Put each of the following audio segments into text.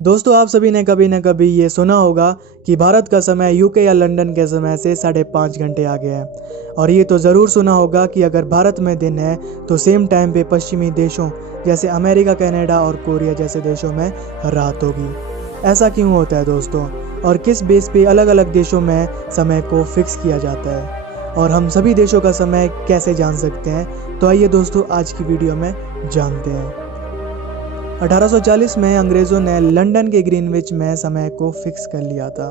दोस्तों, आप सभी ने कभी न कभी ये सुना होगा कि भारत का समय यूके या लंदन के समय से 5.5 घंटे आगे है। और ये तो ज़रूर सुना होगा कि अगर भारत में दिन है तो सेम टाइम पे पश्चिमी देशों जैसे अमेरिका, कनाडा और कोरिया जैसे देशों में रात होगी। ऐसा क्यों होता है दोस्तों, और किस बेस पे अलग अलग देशों में समय को फिक्स किया जाता है, और हम सभी देशों का समय कैसे जान सकते हैं? तो आइए दोस्तों, आज की वीडियो में जानते हैं। 1840 में अंग्रेज़ों ने लंदन के ग्रीनविच में समय को फिक्स कर लिया था।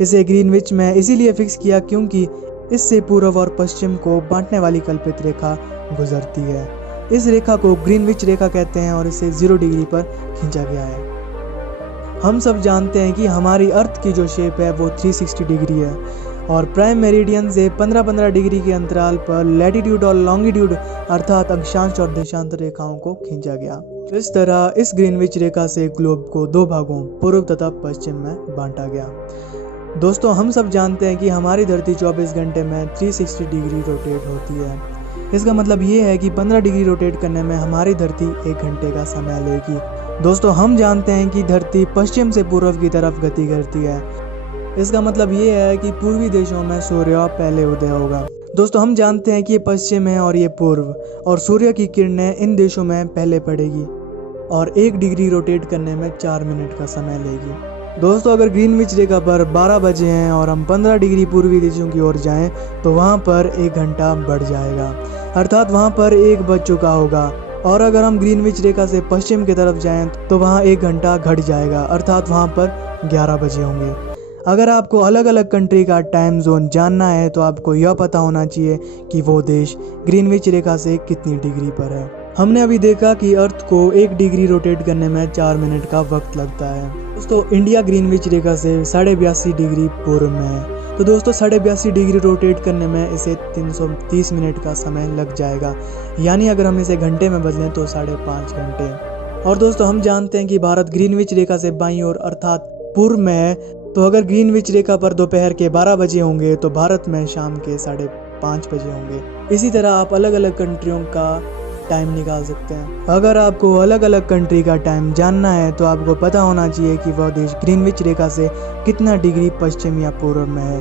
इसे ग्रीनविच में इसीलिए फिक्स किया क्योंकि इससे पूर्व और पश्चिम को बांटने वाली कल्पित रेखा गुजरती है। इस रेखा को ग्रीनविच रेखा कहते हैं और इसे 0 डिग्री पर खींचा गया है। हम सब जानते हैं कि हमारी अर्थ की जो शेप है वो 360 डिग्री है, और प्राइम मेरिडियन से 15-15 डिग्री के अंतराल पर लैटिट्यूड और लॉन्गिट्यूड अर्थात अक्षांश और देशांतर रेखाओं को खींचा गया। तो इस तरह इस ग्रीनविच रेखा से ग्लोब को 2 भागों पूर्व तथा पश्चिम में बांटा गया। दोस्तों, हम सब जानते हैं कि हमारी धरती 24 घंटे में 360 डिग्री रोटेट होती है। इसका मतलब ये है कि 15 डिग्री रोटेट करने में हमारी धरती 1 घंटे का समय लेगी। दोस्तों, हम जानते हैं कि धरती पश्चिम से पूर्व की तरफ गति करती है। इसका मतलब ये है कि पूर्वी देशों में सूर्य पहले उदय होगा। दोस्तों, हम जानते हैं कि ये पश्चिम है और ये पूर्व, और सूर्य की किरणें इन देशों में पहले पड़ेगी और 1 डिग्री रोटेट करने में 4 मिनट का समय लेगी। दोस्तों, अगर ग्रीनविच रेखा पर 12 बजे हैं और हम 15 डिग्री पूर्वी देशों की ओर जाएं तो वहाँ पर 1 घंटा बढ़ जाएगा, अर्थात वहाँ पर 1 बज चुका होगा। और अगर हम ग्रीनविच रेखा से पश्चिम की तरफ जाएं तो वहाँ 1 घंटा घट जाएगा, अर्थात वहाँ पर 11 बजे होंगे। अगर आपको अलग अलग कंट्री का टाइम जोन जानना है तो आपको यह पता होना चाहिए कि वो देश ग्रीनविच रेखा से कितनी डिग्री पर है। हमने अभी देखा कि अर्थ को 1 डिग्री रोटेट करने में 4 मिनट का वक्त लगता है। दोस्तों, इंडिया ग्रीनविच रेखा से 82.5 डिग्री पूर्व में है। तो दोस्तों, 82.5 डिग्री रोटेट करने में इसे 330 मिनट का समय लग जाएगा, यानी अगर हम इसे घंटे में बदलें तो 5.5 घंटे। और दोस्तों, हम जानते हैं कि भारत ग्रीनविच रेखा से बाईं ओर अर्थात पूर्व में है। तो अगर ग्रीनविच रेखा पर दोपहर के 12 बजे होंगे तो भारत में शाम के 5:30 बजे होंगे। इसी तरह आप अलग अलग कंट्रियों का टाइम निकाल सकते हैं। अगर आपको अलग अलग कंट्री का टाइम जानना है तो आपको पता होना चाहिए कि वह देश ग्रीनविच रेखा से कितना डिग्री पश्चिम या पूर्व में है।